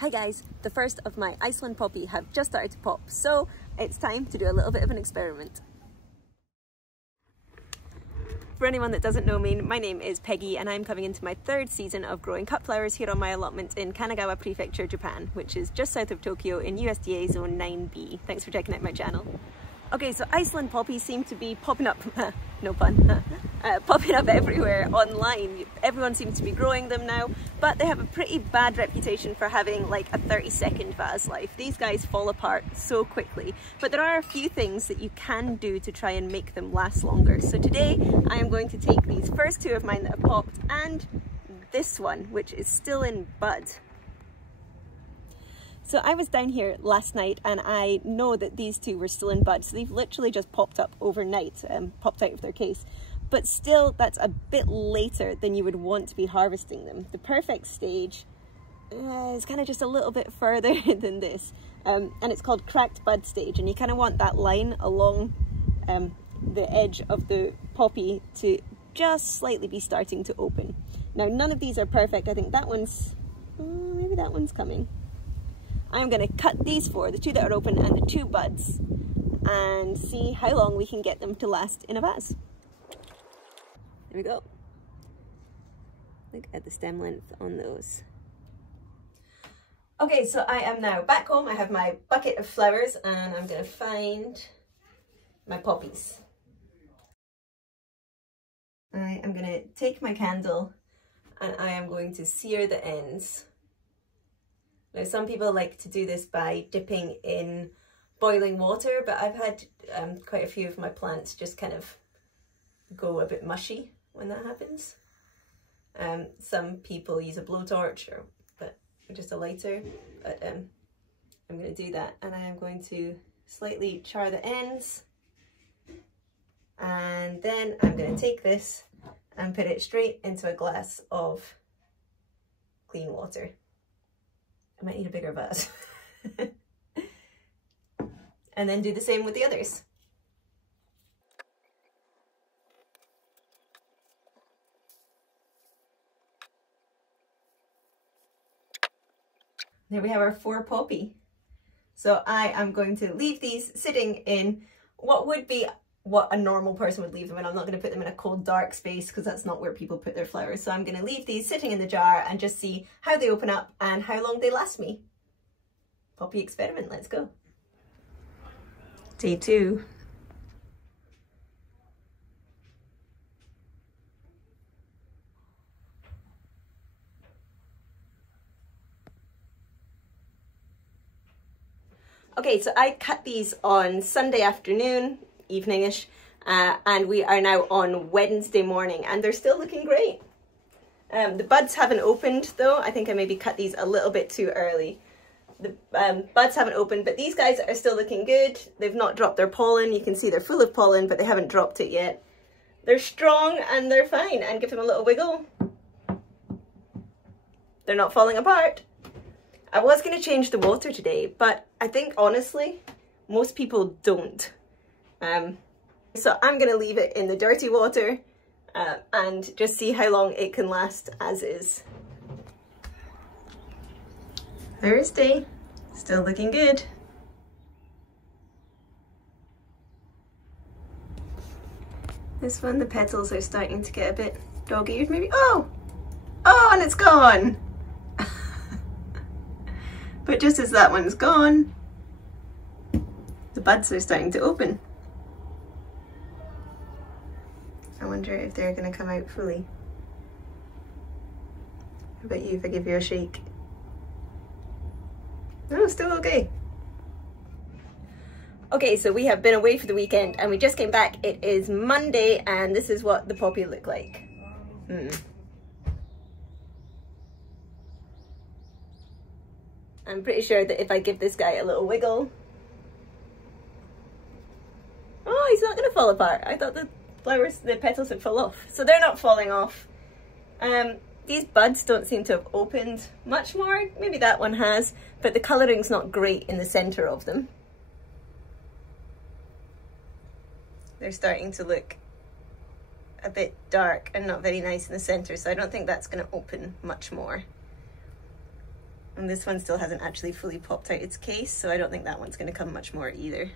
Hi guys, the first of my Iceland poppy have just started to pop, so it's time to do a little bit of an experiment. For anyone that doesn't know me, my name is Peggy and I'm coming into my third season of growing cut flowers here on my allotment in Kanagawa Prefecture, Japan, which is just south of Tokyo in USDA Zone 9B. Thanks for checking out my channel. Okay, so Iceland poppies seem to be popping up, no pun, popping up everywhere online. Everyone seems to be growing them now, but they have a pretty bad reputation for having like a 30-second vase life. These guys fall apart so quickly, but there are a few things that you can do to try and make them last longer. So today I am going to take these first two of mine that have popped and this one, which is still in bud. So I was down here last night and I know that these two were still in bud, so they've literally just popped up overnight, popped out of their case. But still, that's a bit later than you would want to be harvesting them. The perfect stage is kind of just a little bit further than this. And it's called cracked bud stage, and you kind of want that line along the edge of the poppy to just slightly be starting to open. Now, none of these are perfect. I think that one's, maybe that one's coming. I'm going to cut these four, the two that are open and the two buds, and see how long we can get them to last in a vase. There we go. Look at the stem length on those. Okay, so I am now back home. I have my bucket of flowers and I'm going to find my poppies. I am going to take my candle and I am going to sear the ends. Now, some people like to do this by dipping in boiling water, but I've had quite a few of my plants just kind of go a bit mushy when that happens. Some people use a blowtorch or just a lighter, but I'm going to do that, and I am going to slightly char the ends, and then I'm going to take this and put it straight into a glass of clean water. I might need a bigger vase. And then do the same with the others. There we have our 4 poppy. So I am going to leave these sitting in what would be what a normal person would leave them in. I'm not going to put them in a cold, dark space because that's not where people put their flowers. So I'm going to leave these sitting in the jar and just see how they open up and how long they last me. Poppy experiment, let's go. Day 2. Okay, so I cut these on Sunday afternoon, evening-ish, and we are now on Wednesday morning and they're still looking great. The buds haven't opened though. I think I maybe cut these a little bit too early. The buds haven't opened, but these guys are still looking good. They've not dropped their pollen. You can see they're full of pollen, but they haven't dropped it yet. They're strong and they're fine, and give them a little wiggle. They're not falling apart. I was going to change the water today, but I think honestly, most people don't. So I'm going to leave it in the dirty water and just see how long it can last as is. Thursday, still looking good. This one, the petals are starting to get a bit dog-eared maybe. Oh, and it's gone. But just as that one's gone, the buds are starting to open. I wonder if they're going to come out fully. How about you if I give you a shake? No, still okay. Okay, so we have been away for the weekend and we just came back. It is Monday and this is what the poppy look like. I'm pretty sure that if I give this guy a little wiggle... Oh, he's not going to fall apart. I thought the flowers, the petals would fall off. So they're not falling off. These buds don't seem to have opened much more. Maybe that one has, but the colouring's not great in the centre of them. They're starting to look a bit dark and not very nice in the centre, so I don't think that's going to open much more. And this one still hasn't actually fully popped out its case, so I don't think that one's going to come much more either.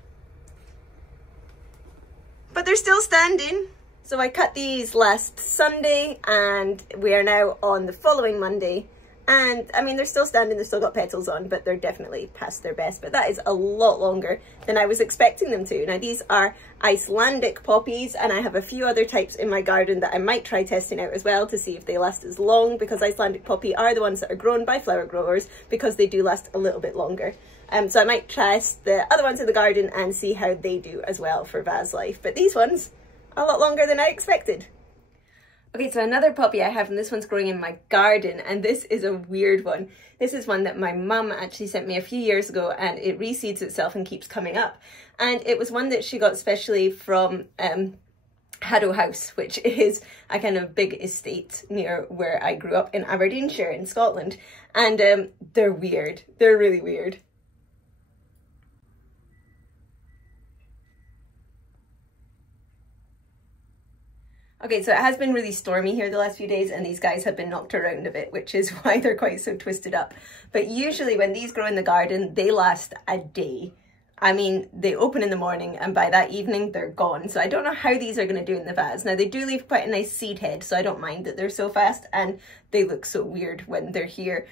But they're still standing. So I cut these last Sunday and we are now on the following Monday. And I mean, they're still standing, they've still got petals on, but they're definitely past their best. But that is a lot longer than I was expecting them to. Now these are Icelandic poppies, and I have a few other types in my garden that I might try testing out as well to see if they last as long, because Icelandic poppy are the ones that are grown by flower growers because they do last a little bit longer. So I might test the other ones in the garden and see how they do as well for vase life. But these ones, a lot longer than I expected. Okay, so another poppy I have, and this one's growing in my garden, and this is a weird one. This is one that my mum actually sent me a few years ago, and it reseeds itself and keeps coming up. And it was one that she got specially from Haddow House, which is a kind of big estate near where I grew up in Aberdeenshire in Scotland. And they're weird. They're really weird. Okay, so it has been really stormy here the last few days, and these guys have been knocked around a bit, which is why they're quite so twisted up. But usually when these grow in the garden, they last a day. I mean, they open in the morning and by that evening they're gone. So I don't know how these are going to do in the vase. Now they do leave quite a nice seed head, so I don't mind that they're so fast, and they look so weird when they're here.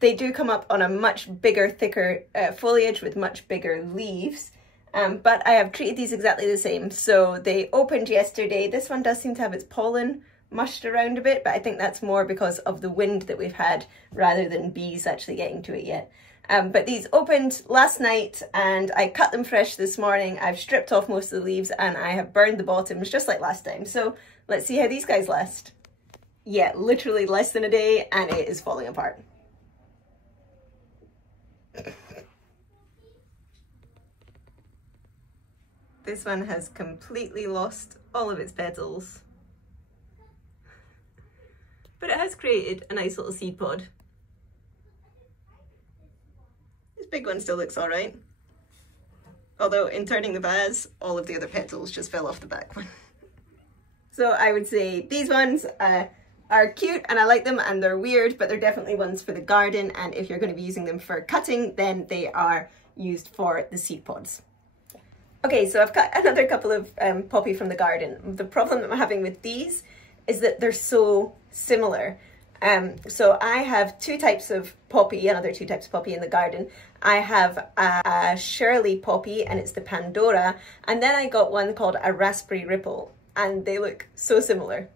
They do come up on a much bigger, thicker foliage with much bigger leaves. But I have treated these exactly the same. So they opened yesterday. This one does seem to have its pollen mushed around a bit, but I think that's more because of the wind that we've had rather than bees actually getting to it yet. But these opened last night and I cut them fresh this morning. I've stripped off most of the leaves and I have burned the bottoms just like last time. So let's see how these guys last. Yeah, literally less than a day and it is falling apart. This one has completely lost all of its petals. But it has created a nice little seed pod. This big one still looks all right. Although in turning the vase, all of the other petals just fell off the back one. So I would say these ones are cute and I like them, and they're weird, but they're definitely ones for the garden. And if you're going to be using them for cutting, then they are used for the seed pods. Okay, so I've cut another couple of poppy from the garden. The problem that I'm having with these is that they're so similar. So I have two types of poppy, another two types of poppy in the garden. I have a Shirley poppy and it's the Pandora, and then I got one called a Raspberry Ripple, and they look so similar.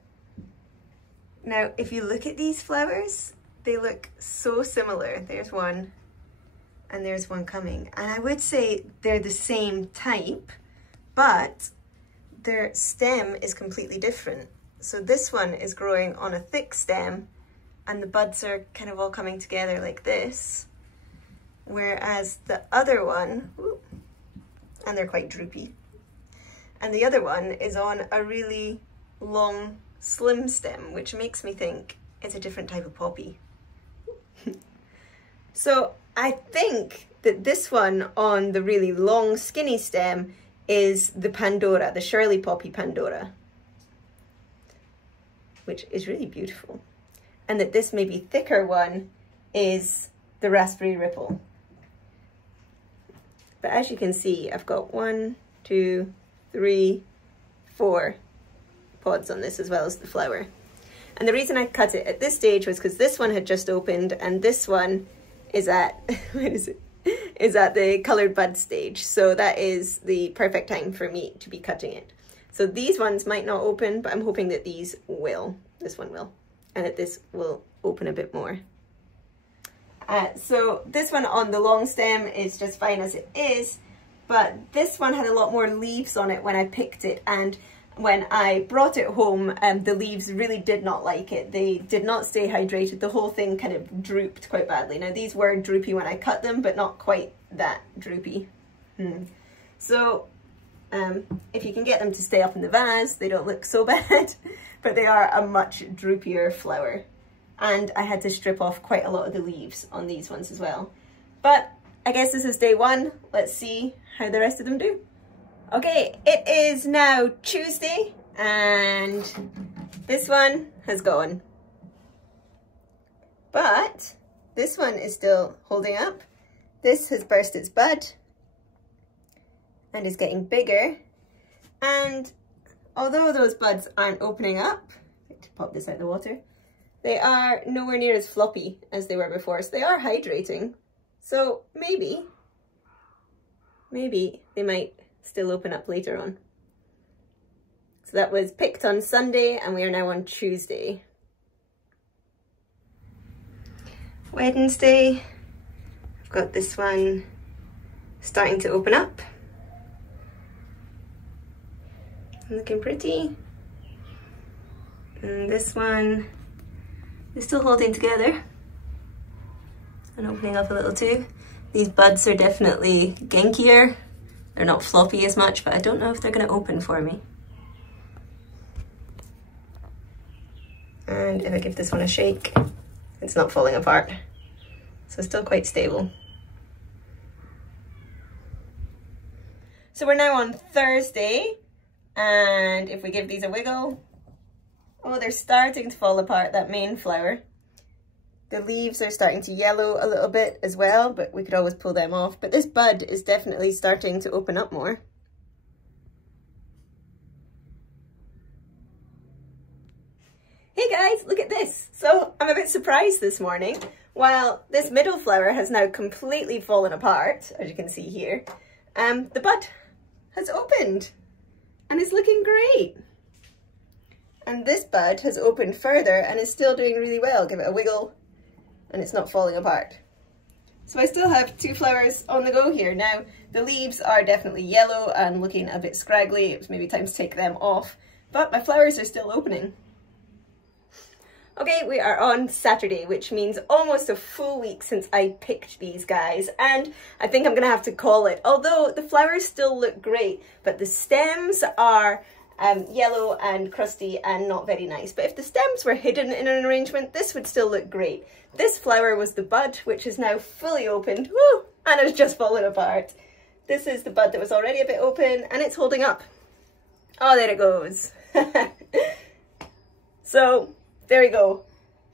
Now, if you look at these flowers, they look so similar. There's one. And there's one coming. And I would say they're the same type, but their stem is completely different. So this one is growing on a thick stem and the buds are kind of all coming together like this. Whereas the other one, and they're quite droopy. And the other one is on a really long, slim stem, which makes me think it's a different type of poppy. So I think that this one on the really long skinny stem is the Pandora, the Shirley poppy Pandora, which is really beautiful. And that this maybe thicker one is the Raspberry Ripple. But as you can see, I've got 1, 2, 3, 4 pods on this as well as the flower. And the reason I cut it at this stage was because this one had just opened and this one is at, is at the coloured bud stage. So that is the perfect time for me to be cutting it. So these ones might not open, but I'm hoping that these will. This one will. And that this will open a bit more. So this one on the long stem is just fine as it is, but this one had a lot more leaves on it when I picked it, and when I brought it home, the leaves really did not like it. They did not stay hydrated. The whole thing kind of drooped quite badly. Now these were droopy when I cut them, but not quite that droopy. So if you can get them to stay up in the vase, they don't look so bad, but they are a much droopier flower. And I had to strip off quite a lot of the leaves on these ones as well. But I guess this is day one. Let's see how the rest of them do. Okay, it is now Tuesday and this one has gone. But this one is still holding up. This has burst its bud and is getting bigger. And although those buds aren't opening up, to pop this out of the water, they are nowhere near as floppy as they were before. So they are hydrating. So maybe they might still open up later on. So that was picked on Sunday and we are now on Tuesday. Wednesday, I've got this one starting to open up. Looking pretty. And this one is still holding together and opening up a little too. These buds are definitely ginkier. They're not floppy as much, but I don't know if they're going to open for me. And if I give this one a shake, it's not falling apart. So it's still quite stable. So we're now on Thursday, and if we give these a wiggle, oh, they're starting to fall apart, that main flower. The leaves are starting to yellow a little bit as well, but we could always pull them off. But this bud is definitely starting to open up more. Hey guys, look at this. So I'm a bit surprised this morning. While this middle flower has now completely fallen apart, as you can see here, the bud has opened and is looking great. And this bud has opened further and is still doing really well. Give it a wiggle and it's not falling apart. So I still have 2 flowers on the go here. Now, the leaves are definitely yellow and looking a bit scraggly. It was maybe time to take them off, but my flowers are still opening. Okay, we are on Saturday, which means almost a full week since I picked these guys, and I think I'm gonna have to call it. Although the flowers still look great, but the stems are yellow and crusty and not very nice. But if the stems were hidden in an arrangement, this would still look great. This flower was the bud, which is now fully opened, woo, and has just fallen apart. This is the bud that was already a bit open, and it's holding up. Oh, there it goes. So, there we go.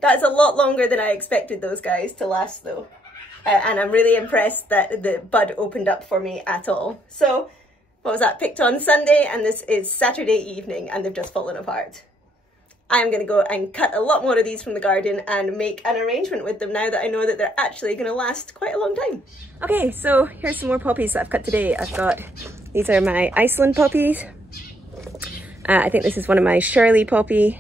That's a lot longer than I expected those guys to last though. And I'm really impressed that the bud opened up for me at all. So, what was that? Picked on Sunday, and this is Saturday evening, and they've just fallen apart. I'm going to go and cut a lot more of these from the garden and make an arrangement with them now that I know that they're actually going to last quite a long time. Okay, so here's some more poppies that I've cut today. I've got, these are my Iceland poppies. I think this is one of my Shirley poppy.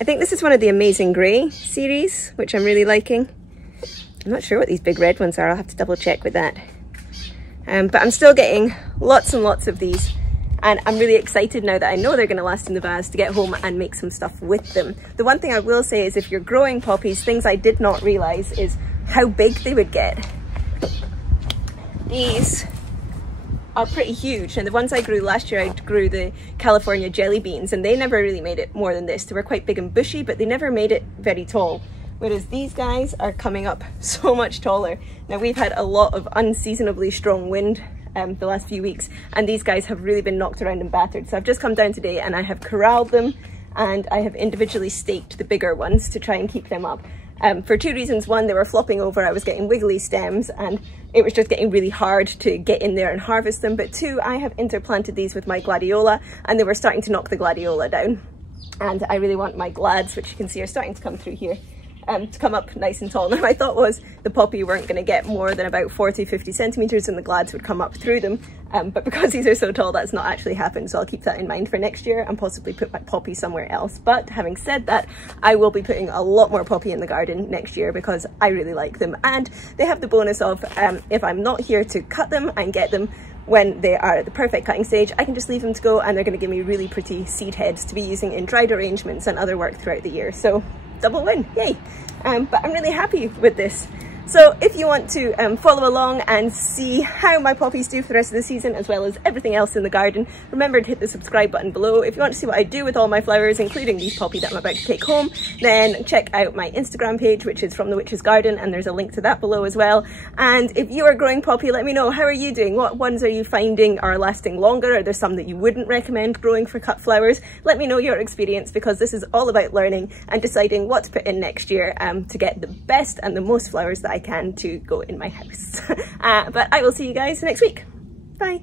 I think this is one of the Amazing Grey series, which I'm really liking. I'm not sure what these big red ones are. I'll have to double check with that. But I'm still getting lots and lots of these, and I'm really excited now that I know they're going to last in the vase to get home and make some stuff with them. The one thing I will say is if you're growing poppies, things I did not realise is how big they would get. These are pretty huge, and the ones I grew last year, I grew the California jelly beans, and they never really made it more than this. They were quite big and bushy, but they never made it very tall. Whereas these guys are coming up so much taller. Now, we've had a lot of unseasonably strong wind the last few weeks, and these guys have really been knocked around and battered. So I've just come down today and I have corralled them, and I have individually staked the bigger ones to try and keep them up. For 2 reasons. One, they were flopping over, I was getting wiggly stems, and it was just getting really hard to get in there and harvest them. But 2, I have interplanted these with my gladiola, and they were starting to knock the gladiola down. And I really want my glads, which you can see are starting to come through here, to come up nice and tall. Now, my thought was the poppy weren't going to get more than about 40-50 centimetres and the glads would come up through them, but because these are so tall, that's not actually happened. So I'll keep that in mind for next year and possibly put my poppy somewhere else. But having said that, I will be putting a lot more poppy in the garden next year because I really like them, and they have the bonus of if I'm not here to cut them and get them when they are at the perfect cutting stage, I can just leave them to go, and they're going to give me really pretty seed heads to be using in dried arrangements and other work throughout the year. So double win, yay. But I'm really happy with this. So if you want to follow along and see how my poppies do for the rest of the season, as well as everything else in the garden, remember to hit the subscribe button below. If you want to see what I do with all my flowers, including these poppy that I'm about to take home, then check out my Instagram page, which is From the Witch's Garden, and there's a link to that below as well. And if you are growing poppy, let me know, how are you doing? What ones are you finding are lasting longer? Are there some that you wouldn't recommend growing for cut flowers? Let me know your experience, because this is all about learning and deciding what to put in next year to get the best and the most flowers that I can to go in my house. But I will see you guys next week. Bye.